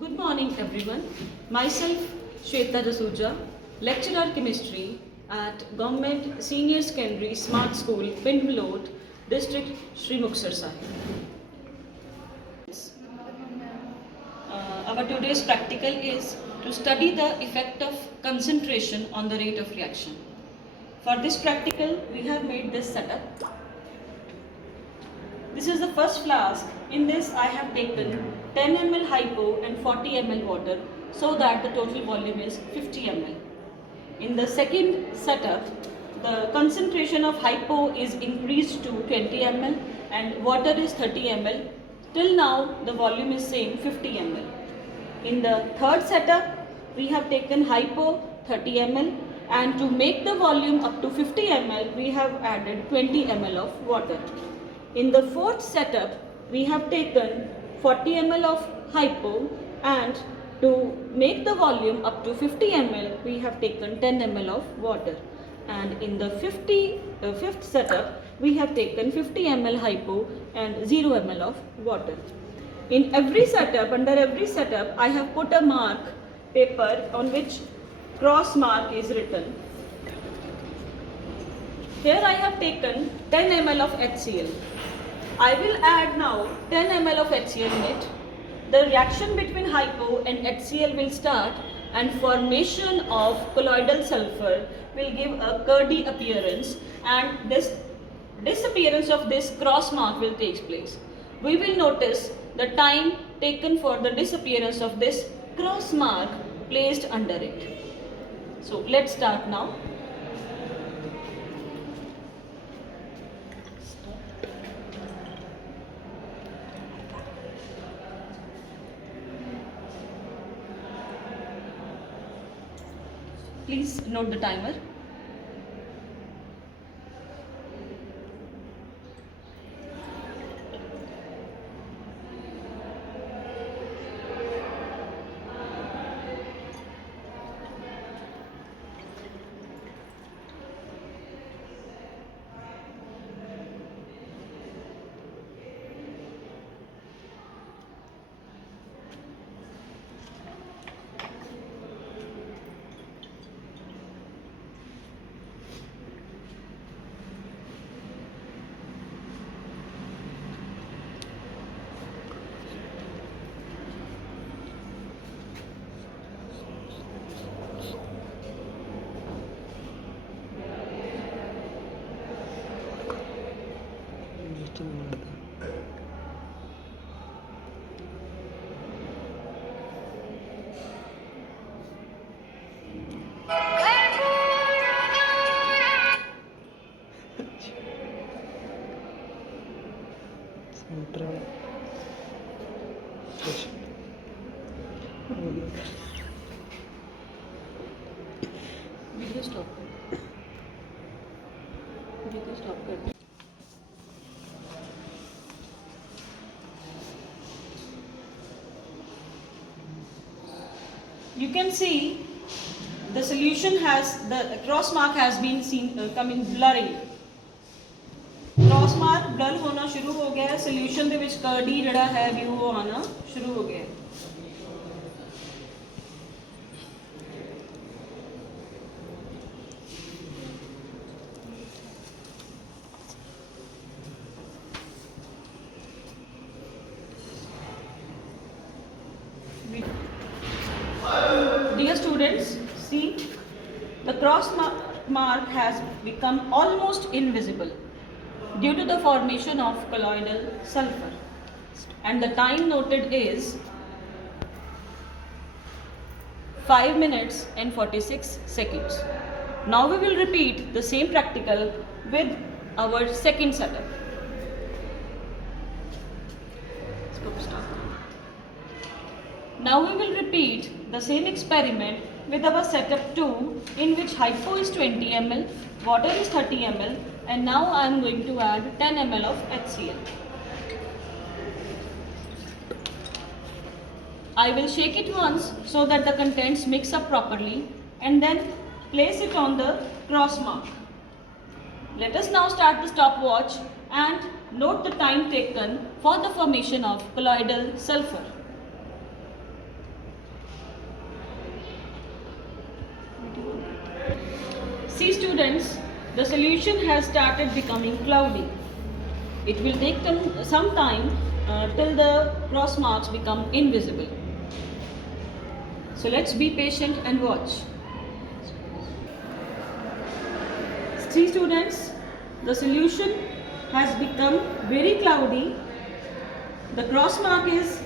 Good morning everyone. Myself Shweta Jasuja, lecturer chemistry at Government Senior Secondary Smart School, Pindmalot, District Sri Muksar Sahib. Our today's practical is to study the effect of concentration on the rate of reaction. For this practical, we have made this setup. This is the first flask. In this I have taken 10 ml hypo and 40 ml water so that the total volume is 50 ml. In the second setup, the concentration of hypo is increased to 20 ml and water is 30 ml. Till now the volume is same 50 ml. In the third setup, we have taken hypo 30 ml and to make the volume up to 50 ml, we have added 20 ml of water. In the fourth setup, we have taken 40 ml of hypo and to make the volume up to 50 ml, we have taken 10 ml of water. And in the fifth setup, we have taken 50 ml hypo and 0 ml of water. In every setup, under every setup, I have put a mark paper on which cross mark is written. Here I have taken 10 ml of HCl. I will add now 10 ml of HCl in it. The reaction between hypo and HCl will start and formation of colloidal sulfur will give a curdy appearance and this disappearance of this cross mark will take place. We will notice the time taken for the disappearance of this cross mark placed under it. So let's start now. Please note the timer. Video stop. Video stop. You can see the solution has the cross mark has been seen coming blurry. Cross mark blur होना शुरू हो गया है solution ਦੇ ਵਿੱਚ ਕਰਡੀ ਜਿਹੜਾ ਹੈ ਵੀ ਉਹ ਆਣਾ ਸ਼ੁਰੂ ਹੋ ਗਿਆ ਹੈ Dear students, see the cross mark has become almost invisible due to the formation of colloidal sulfur and the time noted is 5 minutes and 46 seconds. Now we will repeat the same practical with our second setup. Now we will repeat the same experiment with our setup 2 in which hypo is 20 ml, water is 30 ml and now I am going to add 10 ml of HCl. I will shake it once so that the contents mix up properly and then place it on the cross mark. Let us now start the stopwatch and note the time taken for the formation of colloidal sulfur. see students, the solution has started becoming cloudy. It will take some time till the cross marks become invisible. So let's be patient and watch. See students, the solution has become very cloudy. The cross mark is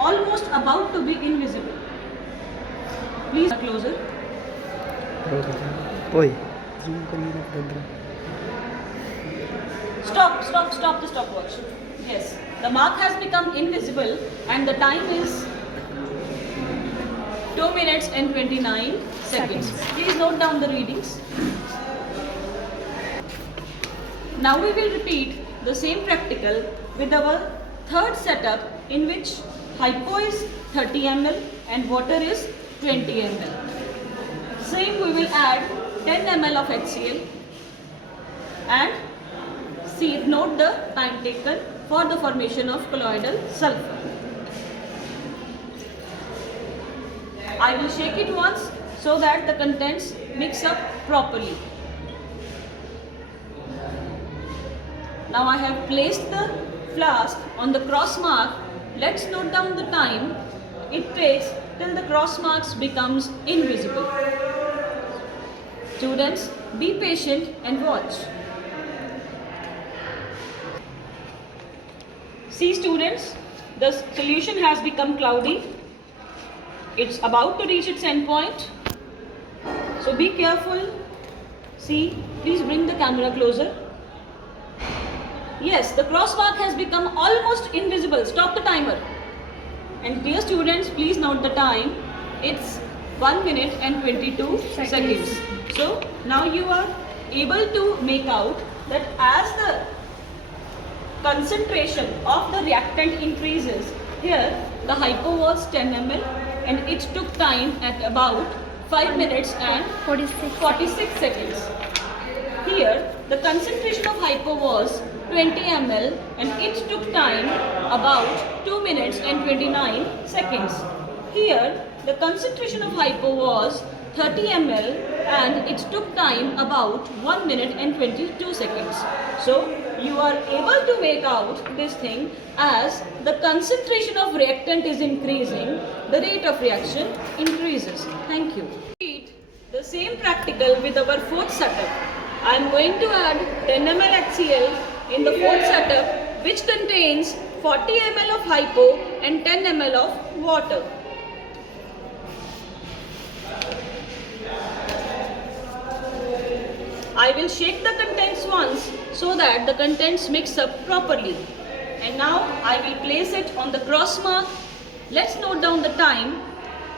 almost about to be invisible. Please closer. Stop the stopwatch. Yes, the mark has become invisible and the time is 2 minutes and 29 seconds. Please note down the readings. Now we will repeat the same practical with our third setup, in which hypo is 30 ml and water is 20 ml. Same, we will add 10 ml of HCl and note the time taken for the formation of colloidal sulfur. I will shake it once so that the contents mix up properly. Now I have placed the flask on the cross mark. Let's note down the time it takes till the cross marks becomes invisible. Students, be patient and watch. See students, the solution has become cloudy. It's about to reach its end point. So be careful. See, please bring the camera closer. Yes, the cross mark has become almost invisible. Stop the timer. And dear students, please note the time. It's 1 minute and 22 seconds. So now you are able to make out that as the concentration of the reactant increases, here the hypo was 10 ml and it took time at about 5 minutes and 46 seconds. Here the concentration of hypo was 20 ml and it took time about 2 minutes and 29 seconds. Here the concentration of hypo was 30 ml and it took time about 1 minute and 22 seconds. So you are able to make out this thing as the concentration of reactant is increasing, the rate of reaction increases. Thank you. Repeat the same practical with our fourth setup. I am going to add 10 ml HCl in the fourth setup, which contains 40 ml of hypo and 10 ml of water. I will shake the contents once so that the contents mix up properly. And now I will place it on the cross mark. Let's note down the time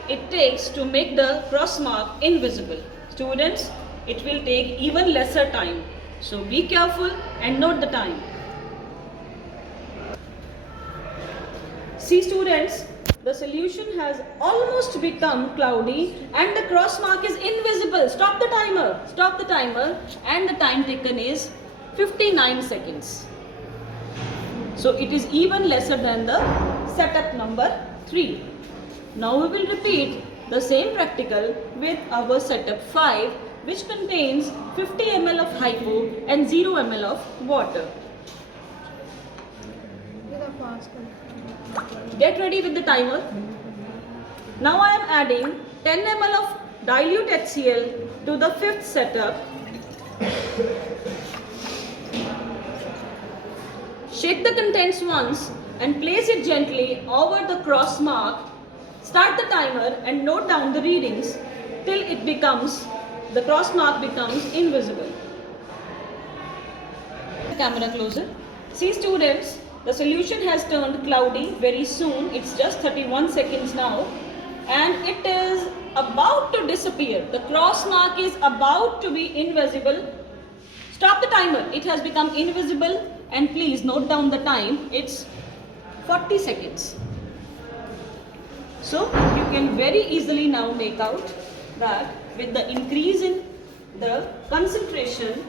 it takes to make the cross mark invisible. Students, it will take even lesser time. So be careful and note the time. See students, the solution has almost become cloudy and the cross mark is invisible. Stop the timer. Stop the timer, and the time taken is 59 seconds. So it is even lesser than the setup number 3. Now we will repeat the same practical with our setup 5, which contains 50 ml of hypo and 0 ml of water. Get ready with the timer. Now I am adding 10 ml of dilute HCl to the fifth setup. Shake the contents once and place it gently over the cross mark. Start the timer and note down the readings till the cross mark becomes invisible. Camera closer. See students, the solution has turned cloudy very soon. It's just 31 seconds now and it is about to disappear. The cross mark is about to be invisible. Stop the timer. It has become invisible and please note down the time. It's 40 seconds. So you can very easily now make out that with the increase in the concentration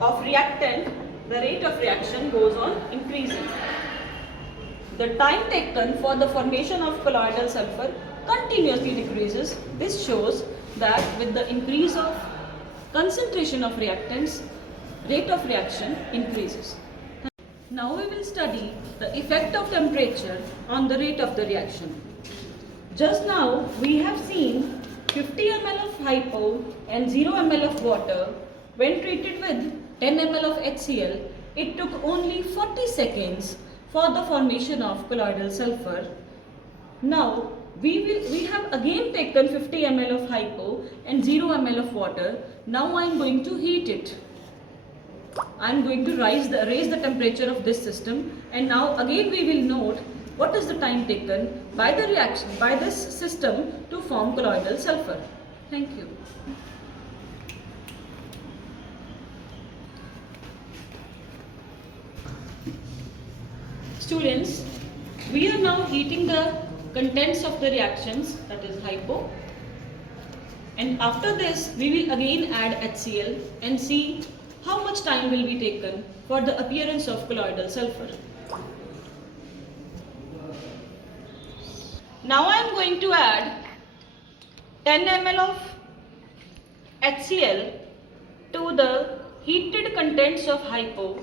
of reactant, the rate of reaction goes on increasing. The time taken for the formation of colloidal sulfur continuously decreases. This shows that with the increase of concentration of reactants, rate of reaction increases. Now we will study the effect of temperature on the rate of the reaction. Just now we have seen 50 ml of hypo and 0 ml of water. When treated with 10 ml of HCl, it took only 40 seconds for the formation of colloidal sulfur. Now we have again taken 50 ml of hypo and 0 ml of water. Now I am going to heat it. I am going to raise the temperature of this system, and now again we will note what is the time taken by the reaction by this system to form colloidal sulfur. Thank you. Students, we are now heating the contents of the reactions, that is hypo, and after this we will again add HCl and see how much time will be taken for the appearance of colloidal sulfur. Now I am going to add 10 ml of HCl to the heated contents of hypo,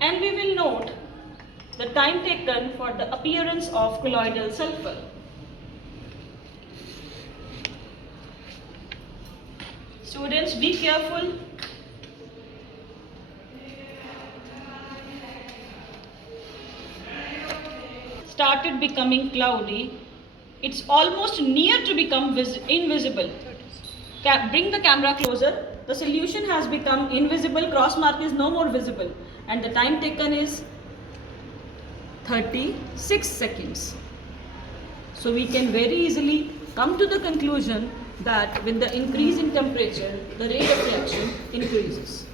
and we will note the time taken for the appearance of colloidal sulfur. Students, be careful. Started becoming cloudy. It's almost near to become invisible. Bring the camera closer. The solution has become invisible. Cross mark is no more visible. And the time taken is 36 seconds. So we can very easily come to the conclusion that with the increase in temperature, the rate of reaction increases.